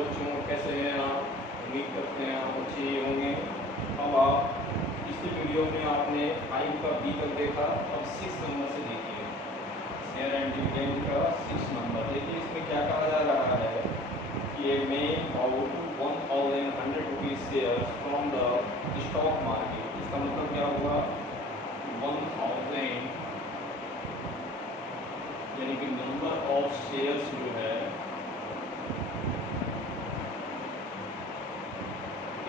बच्चों, कैसे हैं आप? उम्मीद करते हैं आप अच्छे ही होंगे। अब आप पिछली वीडियो में आपने 5 का बी तक देखा, अब 6 नंबर से देखिए। शेयर एंड डिविडेंड का 6 नंबर देखिए। इसमें क्या कहा जा रहा है कि A make out 1100 rupees share from the stock market. इसका मतलब क्या हुआ? 1000 यानी कि नंबर ऑफ शेयर्स जो है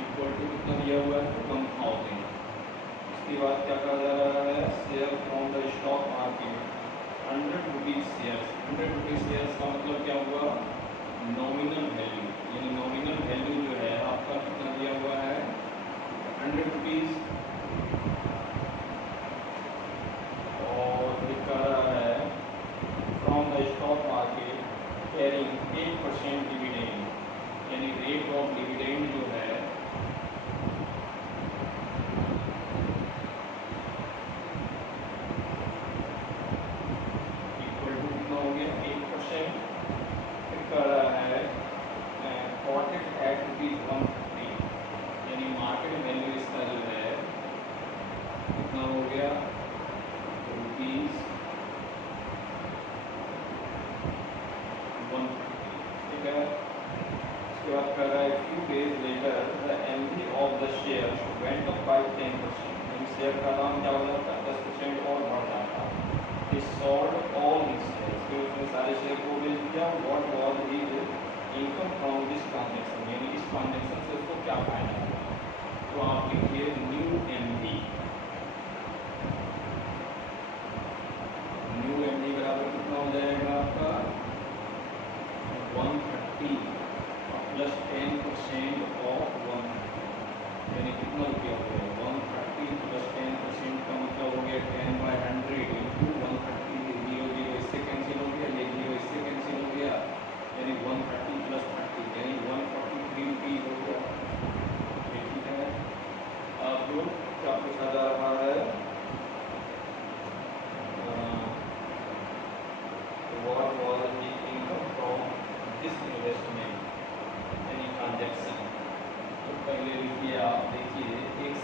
इक्वल टू कितना दिया हुआ है? 1000। इसके बाद क्या कहा जा रहा है? Share from the stock market 100 rupees shares. 100 rupees shares का मतलब क्या हुआ? नॉमिनल वैल्यू, यानी नॉमिनल वैल्यू जो है आपका कितना दिया हुआ है? 100 रुपीज। और फिर कह रहा है from the stock market carrying 8% dividend, यानी रेट ऑफ डिविडेंड जो है इक्वल टू कितना हो गया? 8%। फिर कह रहा है कॉटेड एट ₹150, यानी मार्केट वैल्यू इसका जो है कितना हो गया? ₹150। ठीक है। उसके बाद कह रहा है few days later the MD of the share went up by 10%, यानी शेयर का दाम क्या हो जाता है? 10% और बढ़ जाता है। He sold all his shares, फिर उसने सारे शेयर को बेच दिया। What was his income from this transaction, यानी इस ट्रांजेक्शन से उसको क्या फायदा हुआ? तो आप लिखिए न्यू एमडी। न्यू एमडी बराबर कितना हो जाएगा आपका? 130 प्लस 10% ऑफ 130, यानी कितना रुपया हो गया? 130 प्लस 10% का मतलब हो गया 10/100 इंटू 130। 0 0 इससे कैंसिल हो गया, ये 0 इससे कैंसिल हो गया, यानी 130 प्लस 30 यानी 143 रुपीज हो गया। ठीक है। अब क्या पूछा जा रहा है? What was the income from this investment, यानी ट्रांजेक्शन। तो पहले लिखिए आप, देखिए एक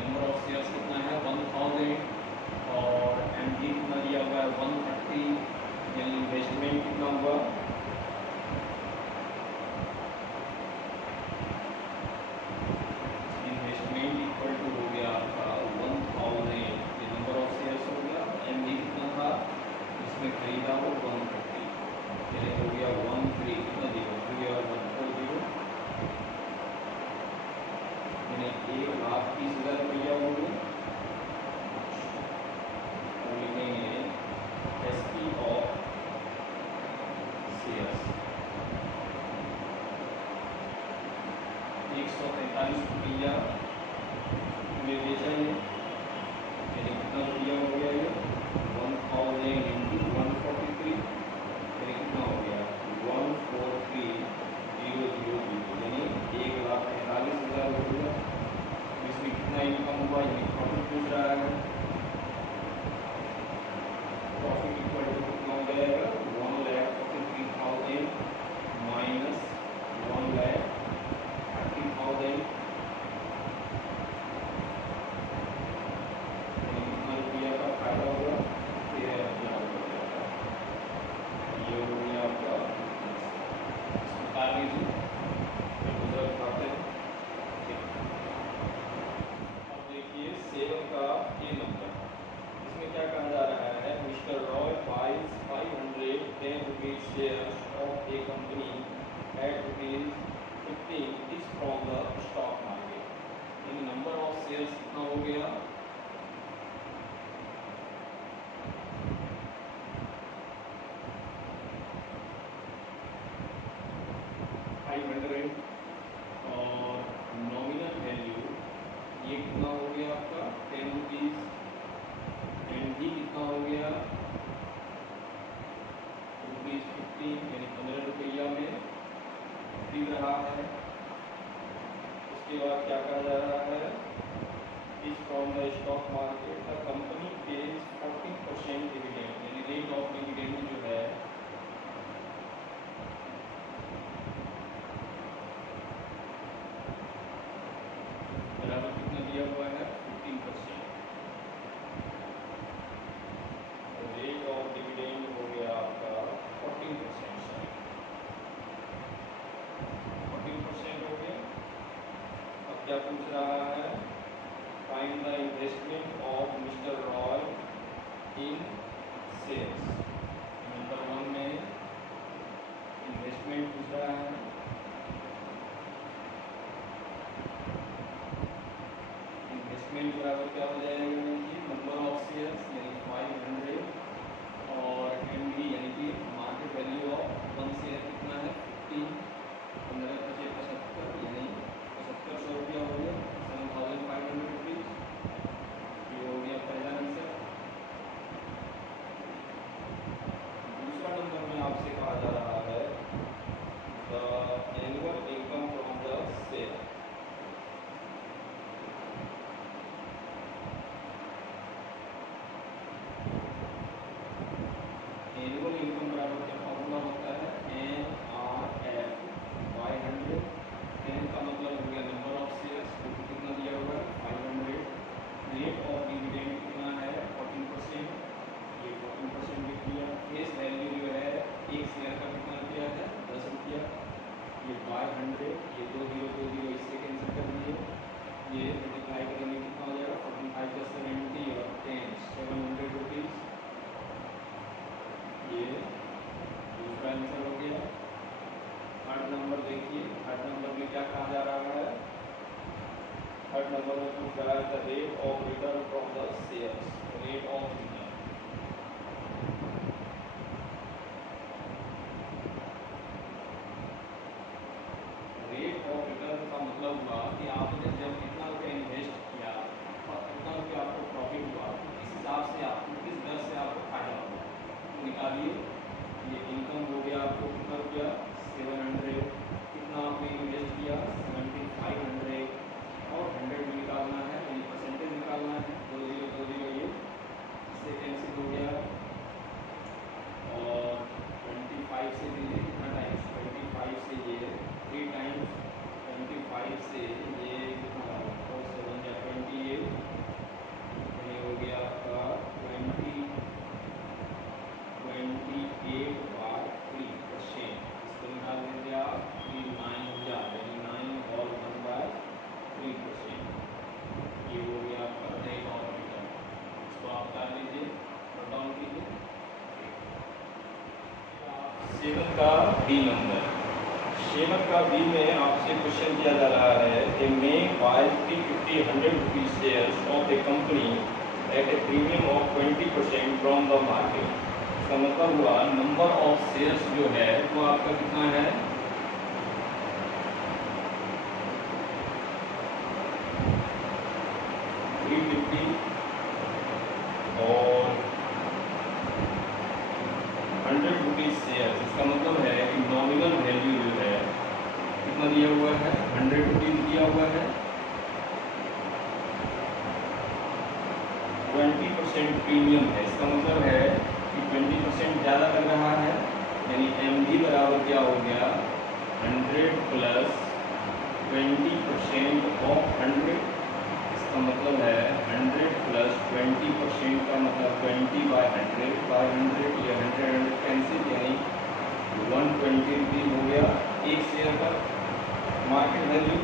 नंबर ऑफ शेयर्स कितना है? 1000 और एमडी कितना दिया हुआ है? 130, यानी इन्वेस्टमेंट कितना हुआ? इन्वेस्टमेंट इक्वल टू हो गया आपका 1000, ये नंबर ऑफ शेयर्स हो गया। एमडी कितना था? इसमें खरीदा हो 130, यानी हो गया 13 कितना 0 हो गया 140, यानी 1,30,000 रुपया हो गया। तो लिखेंगे एसपी ऑफ शेयर्स 143 रुपया में बेचा ये, यानी कितना रुपया हो गया? ये 1000 इंटू 143, यानी कितना हो गया? 143,000, यानी 1,43,000 हो गया। इसमें कितना इनकम हुआ? यानी प्रॉफिट पूछ रहा है। प्रॉफिट इक्वल टू कितना हो जाएगा? 1,43,000 माइनस 1,30,000, यानी कितना रुपया का फायदा होगा? 13,000 रुपया का। ये हो गया आपका। निकाल लीजिए, फिर दूसरा दिखाते हैं। अब देखिए 7 का ये नंबर, इसमें क्या कहा जा रहा है? Mister Roy buys 510 rupees shares of a company at ₹15 is from the stock market, यानी नंबर ऑफ शेयर्स कितना हो गया? 500 और नॉमिनल वैल्यू ये कितना हो गया आपका? 10 रुपीज। एमडी कितना हो गया? ₹15, यानी 15 रुपया में खरीद रहा है। उसके बाद क्या कहा जा रहा है? Is from the stock market the company page 40% dividend, यानी रेट ऑफ डिविडेंड जो है क्या पूछ रहा है, find the investment of mister Roy in shares. Number 1 में इन्वेस्टमेंट पूछ रहा है, इन्वेस्टमेंट बराबर क्या हो जाएगा कि नंबर ऑफ शेयर्स यानी 500 और एमडी यानी कि मार्केट वैल्यू ऑफ 1 शेयर कितना है 15, 15 × 75 यानी 7500 रुपया हो गया, 7500 रुपीज। ये हो गया पहला आंसर। दूसरा नंबर में आपसे कहा जा रहा है the annual income from the share. Annual income बराबर क्या फॉर्मूला होता है, NRF 500। एन का मतलब हो गया नंबर ऑफ शेयर्स, जो कि कितना दिया हुआ है 500। रेट ऑफ डिविडेंड कितना है 14%, ये 14% लिख दिया। फेस वैल्यू जो है एक शेयर का कितना रुपया है 10 रुपया, ये 500, ये 2 0 2 0 इससे कैंसिल कर दिए, ये मल्टीप्लाई करेंगे कितना हो जाएगा 45 + 70 और 10 700 रुपीज। ये दूसरा आंसर हो गया। थर्ड नंबर देखिए, थर्ड नंबर में क्या कहा जा रहा है, थर्ड नंबर में पूछ रहा है the rate of return from the shares. Rate of return, rate of return का मतलब हुआ कि आपने जब कितना रुपया इन्वेस्ट किया और कितना रुपया आपको प्रॉफिट हुआ, तो किस हिसाब से आपको किस दर से आपको फायदा हुआ तो निकालिए। ये इनकम हो गया आपको कितना रुपया 700, कितना आपने इन्वेस्ट किया 7500 और 100 में निकालना है यानी परसेंटेज निकालना है, 2 0 2 0 ये इससे कैंसिल हो गया और 25 से दीजिए कितना टाइम्स 25 से ये 3 टाइम्स 25 से ये कितना 4 7 या 28 यानी हो गया आपका 28/3%। इसको निकाल दीजिए आप 3 9 या यानी 9 और 1/3%। ये हो गया आपका रेट ऑफ रिटर्न। इसको आप निकाल लीजिए, नोट डाउन कीजिए। 7 का बी नंबर, 7 का बी में आपसे क्वेश्चन किया जा रहा है कि may buy 350 rupees shares of a company at a premium of 20% from the market. इसका मतलब हुआ नंबर ऑफ शेयर्स जो है वो आपका कितना है 350 और 100 रुपीज शेयर। इसका मतलब है कि नॉमिनल वैल्यू जो है कितना दिया हुआ है 100 रुपीज दिया हुआ है, 20% प्रीमियम है। इसका मतलब है कि 20% ज़्यादा लग रहा है यानी MD बराबर क्या हो गया 100 + 20% ऑफ 100। इसका मतलब है 100 + 20% का मतलब 20/100 ये 100 कैंसिल यानी 120 रुपीज हो गया एक शेयर का मार्केट वैल्यू।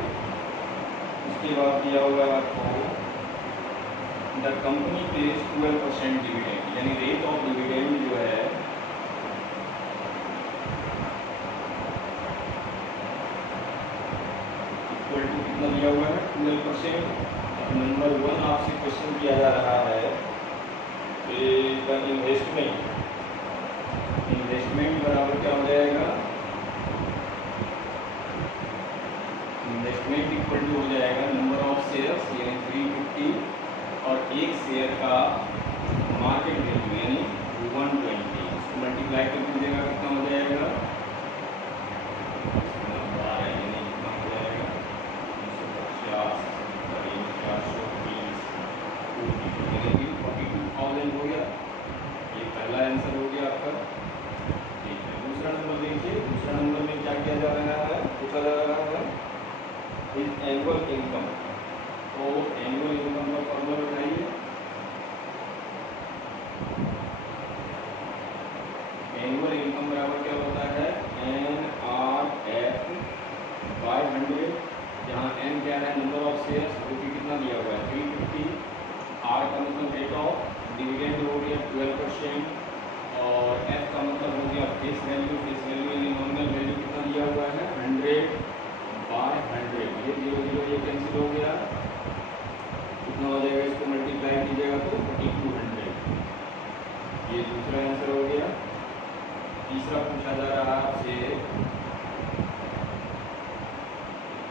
उसके बाद दिया होगा आपको द कंपनी पेज 12% डिविडेंड यानी रेट ऑफ डिविडेंड जो है इक्वल टू कितना दिया हुआ है 12%। नंबर 1 आपसे क्वेश्चन किया जा रहा है कि द इन्वेस्टमेंट बराबर क्या हो जाएगा, इन्वेस्टमेंट इक्वल टू हो जाएगा नंबर ऑफ शेयर्स यानी 350 और एक शेयर का मार्केट वैल्यू यानी 120। इसको मल्टीप्लाई कर दीजिएगा कितना हो जाएगा 12 यानी कितना हो जाएगा 350 420 यानी कि 42,000 हो गया। ये पहला आंसर हो गया आपका। ठीक है, दूसरा नंबर देखिए, दूसरा नंबर में क्या किया जा रहा है, पूछा जा रहा है इज एनुअल इनकम। तो एनुअल इनकम का फॉर्मूला बताइए। एनुअल इनकम बराबर क्या होता है NRF 500, जहाँ N क्या है number of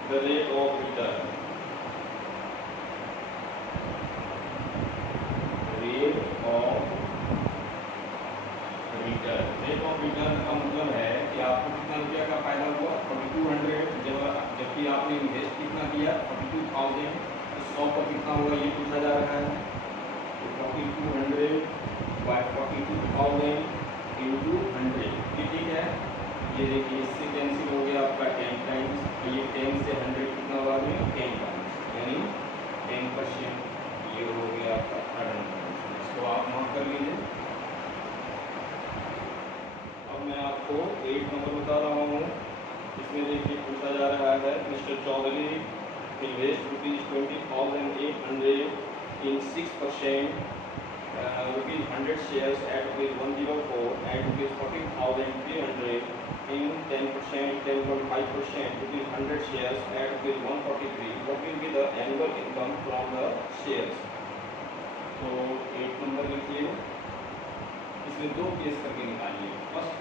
the rate of return, rate of return. Rate of return का मतलब है कि आपको कितना रुपया का फायदा हुआ 4200, जबकि आपने इन्वेस्ट कितना किया 42,000, तो 100 पर कितना हुआ ये पूछा जा रहा है। तो 4200 बाय 42,000 इंटू 100, ठीक है। ये देखिए इससे कैंसिल हो गया आपका 10 टाइम्स, तो ये 10 से 100 कितना हुआ में 10 टाइम्स, यानी 10%, ये हो गया आपका 100%। इसको आप नोट कर लीजिए। अब मैं आपको 8 नंबर बता रहा हूँ। इसमें देखिए पूछा जा रहा है mister Chaudhary invest ₹20,800 in 6% ₹100 shares at ₹104 at ₹14,300 in 10%, 10.5% ₹100 shares at ₹143. What will be the annual income from the shares? तो 8 नंबर लिखिए। इसमें 2 केस करके निकालिए। फर्स्ट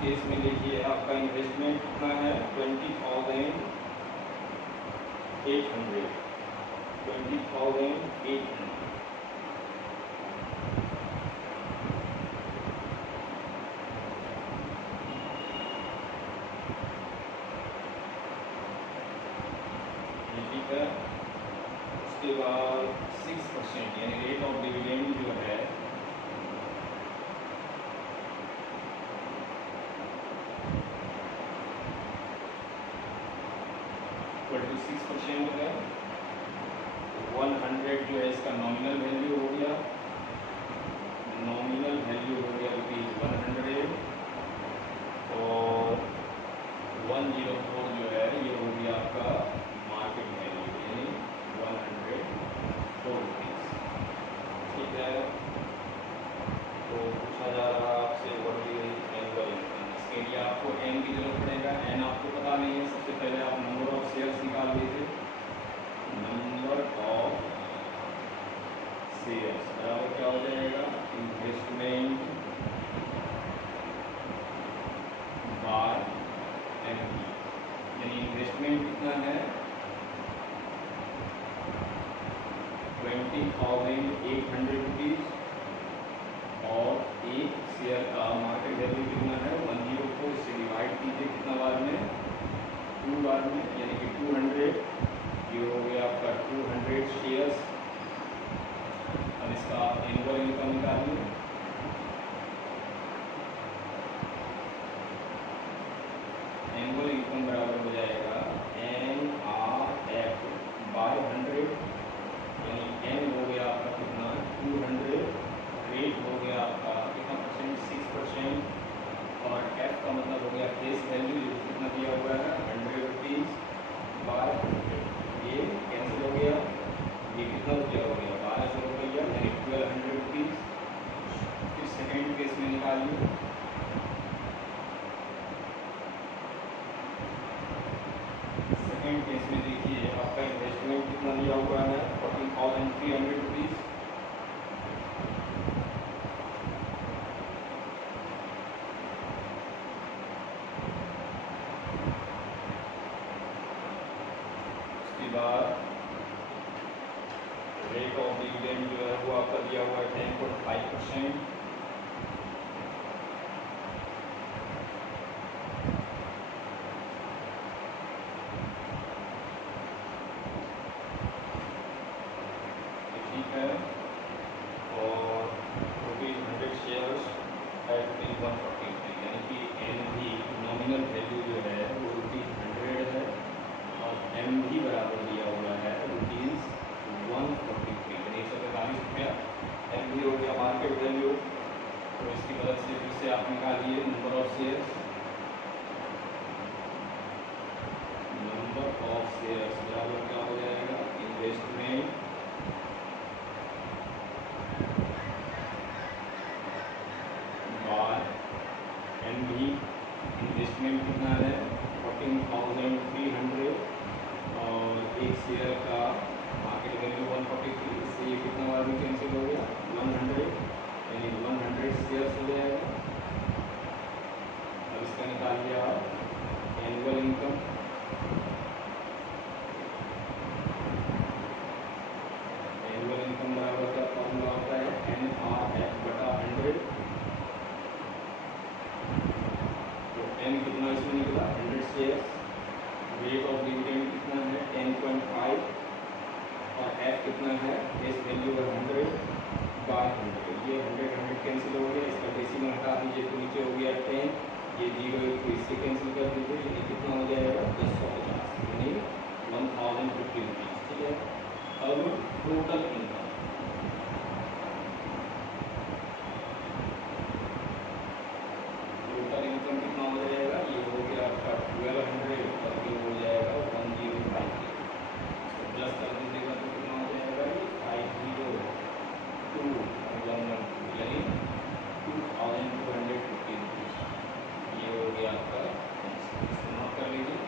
केस में देखिए आपका इन्वेस्टमेंट कितना है 20,800, 20,800। ठीक है। उसके बाद 6% यानी रेट ऑफ डिविडेंड जो है 6% है। 100 जो है इसका नॉमिनल वैल्यू हो गया, नॉमिनल वैल्यू हो गया ₹100, और 104 जो है ये हो गया आपका मार्केट वैल्यू, यानी 104 रुपीज़। ठीक है। तो पूछा जा रहा है आपसे व्हाट इज एनुअल इनकम। इसके लिए आपको एन की जरूरत पड़ेगा। एन आपको पता नहीं है, सबसे पहले आप नंबर ऑफ शेयर्स निकाल लीजिए। नंबर ऑफ शेयर्स बराबर क्या हो जाएगा इन्वेस्टमेंट बाय एमपी, यानी इन्वेस्टमेंट कितना है 20,800 रुपीज़, और एक शेयर का मार्केट वैल्यू कितना है 104 से डिवाइड कीजिए कितना बार में 2 बार में, यानी कि 200। ये हो गया आपका 200 शेयर्स। अब इसका आप एनुअल इनकम निकालिए। एनुअल इनकम बराबर हो जाएगा NRF बाय 100, यानी N हो गया आपका कितना 200, रेट हो गया आपका कितना परसेंट 6%, और F का मतलब हो गया फेस वैल्यू जो कितना दिया हुआ है 100 रुपीज़ बाय 100। ये कैंसिल हो गया, ये कितना रुपया हो गया 1200 रुपया, यानी 1200 रुपीज़। फिर सेकेंड केस में निकालिए। सेकेंड केस में देखिए आपका इन्वेस्टमेंट कितना दिया हुआ है 14,300 रुपीज़, उसके बाद रेट ऑफ डिविडेंड जो है वो आपका दिया हुआ है 10.5%, ठीक है। और ₹100 शेयर्स एट ₹143, यानी कि NV नॉमिनल वैल्यू जो है वो ₹100 है, और MV बराबर दिया हुआ है ₹143, यानी 143 रुपया MV हो गया मार्केट वैल्यू। तो इसकी मदद से फिर से आप निकालिए number of shares. Number of shares बराबर क्या हो जाएगा इन्वेस्टमेंट बाय एनवी। इन्वेस्टमेंट कितना है 14,300, और एक शेयर का मार्केट वैल्यू 143, इससे ये कितना बार में कैंसिल हो गया 100, यानी 100 शेयर्स हो जाएगा। अब इसका निकालिए शेयर्स, रेट ऑफ डिविडेंड कितना है 10.5 और एफ कितना है, फेस वैल्यू है 100/100। ये 100 कैंसिल हो गया, इसका डेसिमल हटा दीजिए तो नीचे हो गया 10, ये 0 को इससे कैंसिल कर दीजिए, यानी कितना हो जाएगा 1050 यानी 1050 रुपीज़। ठीक है, अब टोटल इनकम, टोटल इनकम कितना हो जाएगा, ये हो गया आपका 1200 और ये हो जाएगा 105। प्लस कर दीजिएगा तो कितना हो जाएगा, ये 50211 यानी 2250 रुपीज़। ये हो गया आपका, नोट कर लीजिए।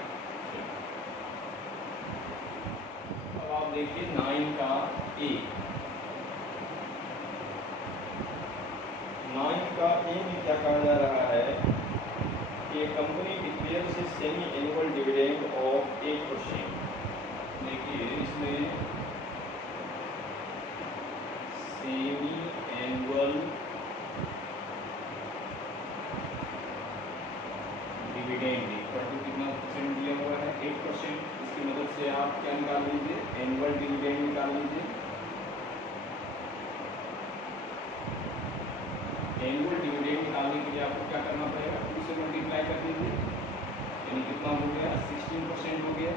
अब आप देखिए 9 का ए, 9 का ए में क्या कहा जा रहा है कि company declares a semi annual dividend of 8%। देखिए इसमें सेमी एनुअल डिविडेंड कितना परसेंट दिया हुआ है 8%। इसकी मदद से आप क्या निकाल लीजिए, एनुअल डिविडेंड निकाल लीजिए। एनुअल डिविडेंड निकालने के लिए आपको क्या करना पड़ेगा, 2 से मल्टीप्लाई कर दीजिए, यानी कितना हो गया 16% हो गया।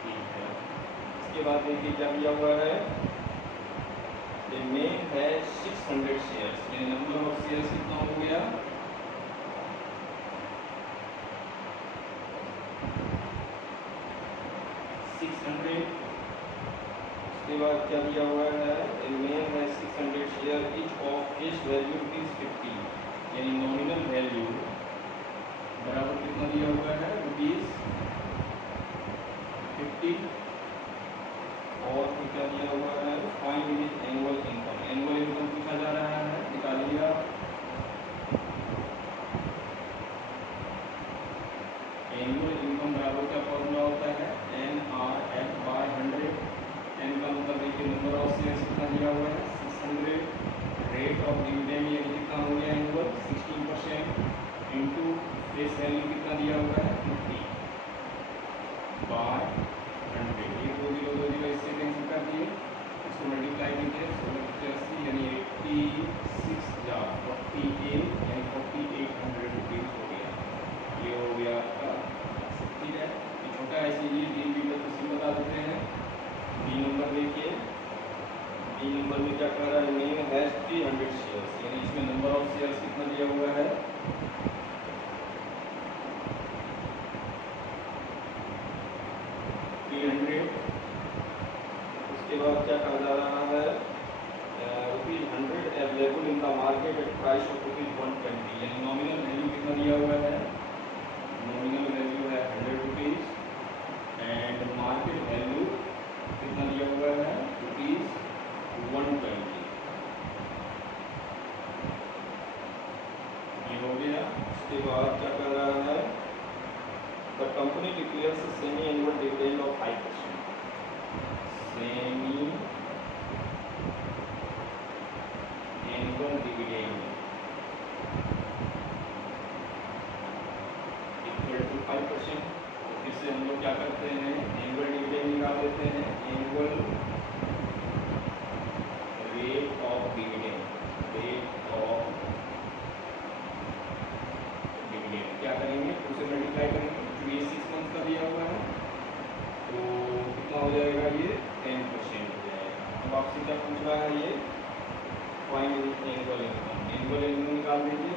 ठीक है, इसके बाद देखिए क्या दिया हुआ है, में है 600 शेयर्स, यानी नंबर ऑफ शेयर्स कितना हो गया 600। उसके बाद क्या दिया हुआ है, में है 600 share, each of face value ₹50, यानी नॉमिनल वैल्यू बराबर कितना दिया हुआ है ₹50। और फिर क्या दिया हुआ है, find annual income. Annual income पूछा जा रहा है, निकालिए आप। एनुअल इनकम बराबर का फॉर्मूला होता है NRF/100। एन का मतलब देखिए नंबर ऑफ शेयर्स कितना दिया हुआ है 600, रेट ऑफ डिविडेंड यानी कितना हो गया एनुअल 16% इनटू फेस वैल्यू कितना दिया हुआ है 50/100। ये 2020 इससे कैंसिल कर दिए, इसको मल्टीप्लाई कीजिए 1680 यानी 86/48 यानी 4800 रुपीज़ हो गया। ये हो गया आपका। ठीक है, ये छोटा है इसीलिए बी तो सी बता देते हैं। बी नंबर देखिए, बी नंबर में क्या कह रहा है, नेम हैज 300 शेयर्स, यानी इसमें नंबर ऑफ शेयर्स कितना दिया हुआ है 300। उसके बाद क्या कहा जा रहा है, ₹100 available in the market at price of ₹120, यानी नॉमिनल वैल्यू कितना दिया हुआ है, नॉमिनल वैल्यू है 100 रुपीज़ एंड मार्केट वैल्यू कितना दिया हुआ है ₹120। ये हो गया। उसके बाद क्या कर रहा है, the company declares semi annual dividend of 5%। Semi annual dividend equal to 5%। तो फिर से हम लोग क्या करते हैं, एनुअल डिविडेंड निकाल देते हैं, annual rate of dividend, rate of dividend क्या करेंगे 2 से मल्टीप्लाई करेंगे, जो ये 6 मंथ का दिया हुआ है तो कितना हो जाएगा, ये 10% हो जाएगा। अब आपसे क्या पूछ रहा है, ये find annual income. Annual income निकाल दीजिए।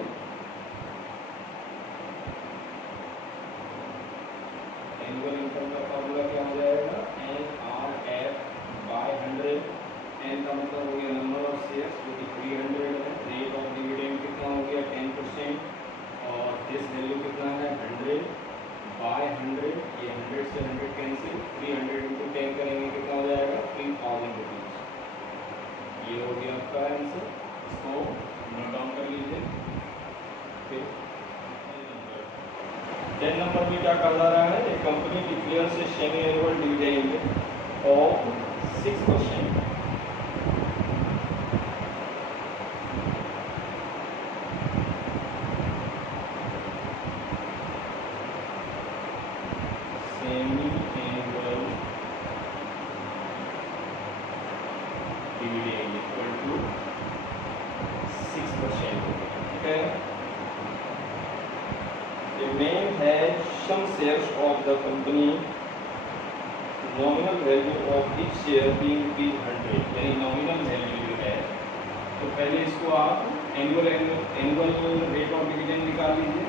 एनुअल इनकम का फॉर्मूला क्या हो जाएगा, NRF/100। एन का मतलब हो गया नंबर ऑफ शेयर्स जो कि 300 है, रेट ऑफ डिविडेंड कितना हो गया 10% और फेस वैल्यू कितना है 100/100, ये 100 से 100 कैंसिल, 300 इंटू 10 करेंगे कितना हो जाएगा 3000 रुपीज़। ये हो गया आपका आंसर, इसको नोट डाउन कर लीजिए। फिर 10 नंबर में क्या कहा जा रहा है, एक company declares a semi annual dividend of 6%। some shares of the company, nominal value of each share being ₹100, यानी नॉमिनल वैल्यू जो है, तो पहले इसको आप एनुअल रेट ऑफ डिविडेंड निकाल लीजिए।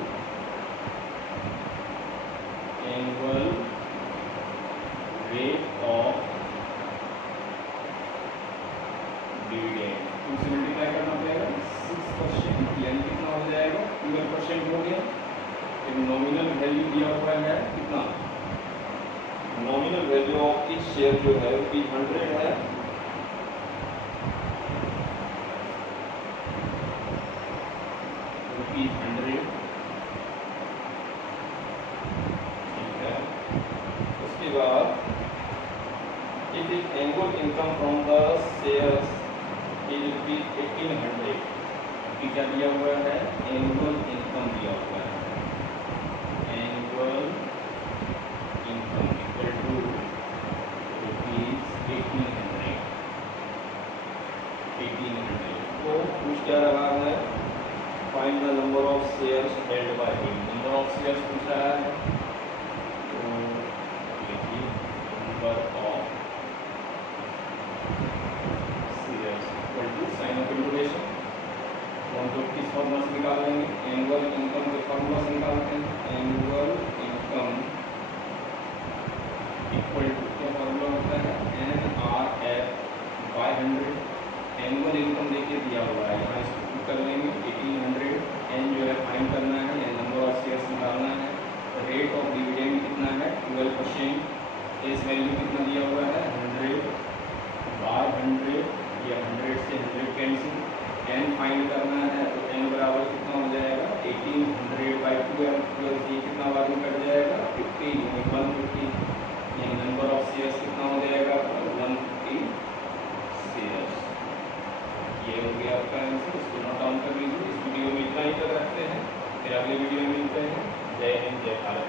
एनुअल रेट ऑफ डिविडेंड 2 से मल्टीप्लाई करना पड़ेगा 6%, यानी कितना हो जाएगा 12% हो गया। फिर नॉमिनल वैल्यू दिया हुआ है कितना, nominal value of each share जो है ₹100 है, ₹100, ठीक है। उसके बाद if the annual income from the shares is ₹1800, कि क्या दिया हुआ है, एनुअल इनकम दिया हुआ है, एनुअल इनकम इक्वल टू ₹1800। तो पूछ क्या रहा है, find the number of shares held by him, number of shares पूछ रहा है, तो लिखिए number of shares equal to sign of इंटोलेशन। तो हम लोग किस फॉर्मूला से निकाल लेंगे, एनुअल इनकम के फॉर्मूला से निकालते हैं। एनुअल इनकम इक्वल टू क्या फॉर्मूला होता है, NRF/100। एनुअल इनकम देखिए दिया हुआ है, यहाँ इसको पुट कर लेंगे 1800, एन जो है फाइंड करना है, या नंबर ऑफ शेयर्स निकालना है। रेट ऑफ डिविडेंड कितना है 12%, फेस वैल्यू कितना दिया हुआ है 100/100, या 100 से 100 कैंसिल, एन फाइंड करना है, तो एन बराबर कितना हो जाएगा 1800/12, ये कितना बार में कट जाएगा 50, यानी 150, यानी नंबर ऑफ शेयर्स कितना हो जाएगा 150 शेयर्स। ये हो गया आपका आंसर, इसको नोट डाउन कर लीजिए। इस वीडियो में इतना ही तक रखते हैं, फिर अगले वीडियो में मिलते हैं। जय हिंद, जय भारत।